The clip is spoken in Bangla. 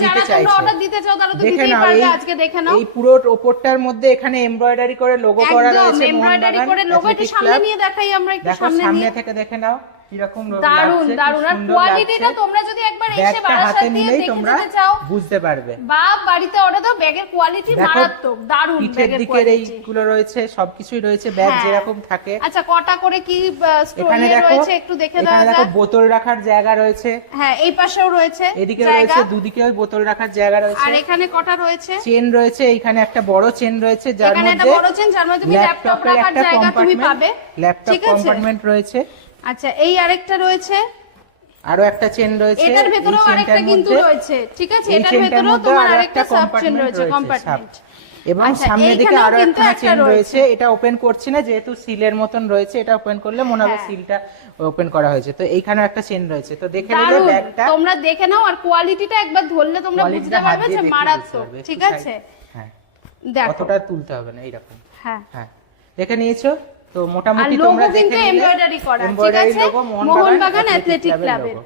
দিতে চাইছে অর্ডার দিতে চাও তারা তো দিতেই পারবে আজকে দেখে নাও এই পুরো ওপরটার মধ্যে এখানে এমব্রয়ডারি করে লোগো করা রয়েছে এমব্রয়ডারি করে লোগো একটু সামনে নিয়ে দেখাই আমরা একটু সামনে থেকে দেখে নাও কিরকম দারুন দারুন আর কোয়ালিটিটা তোমরা যদি একবার এসে বারাসাত দিয়ে দেখে যেতে চাও বুঝতে পারবে বা বাড়িতে অর্ডার দাও ব্যাগের কোয়ালিটি মারাত্মক দারুন ব্যাগের কোয়ালিটি এইগুলো রয়েছে সবকিছুই রয়েছে ব্যাগ যেরকম থাকে আচ্ছা কটা করে কি স্টোরি রয়েছে একটু দেখে দাও এখানে দেখো বোতল রাখার জায়গা রয়েছে হ্যাঁ এই পাশেও রয়েছে এদিকে রয়েছে দুদিকেও বোতল রাখার জায়গা রয়েছে আর এখানে কটা রয়েছে চেন রয়েছে এখানে একটা বড় চেন রয়েছে যার মধ্যে এখানে একটা বড় চেন যার মধ্যে তুমি ল্যাপটপ রাখার জায়গা তুমি পাবে ল্যাপটপ কম্পার্টমেন্ট রয়েছে আচ্ছা এই আরেকটা রয়েছে আরো একটা চেন রয়েছে এটার ভেতরেও আরেকটা কিন্তু রয়েছে ঠিক আছে এটার ভেতরেও তোমার আরেকটা সাব চেন রয়েছে কম্পার্টমেন্ট এবং সামনের দিকে আরো একটা চেন রয়েছে এটা ওপেন করছি না যেহেতু সিলের মতন রয়েছে এটা ওপেন করলে মনে হবে সিলটা ওপেন করা হয়েছে তো এইখানে একটা চেন রয়েছে তো দেখে নিলে ব্যাগটা তোমরা দেখে নাও আর কোয়ালিটিটা একবার ধরলে তোমরা বুঝতে পারবে যে মারাত্মক ঠিক আছে হ্যাঁ দেখো কতটা তুলতে হবে না এইরকম হ্যাঁ হ্যাঁ দেখে নিয়েছো তো মোটামুটি তোমরা দেখে নিলে এমব্রয়ডারি করা ঠিক আছে মোহনবাগান অ্যাথলেটিক ক্লাবের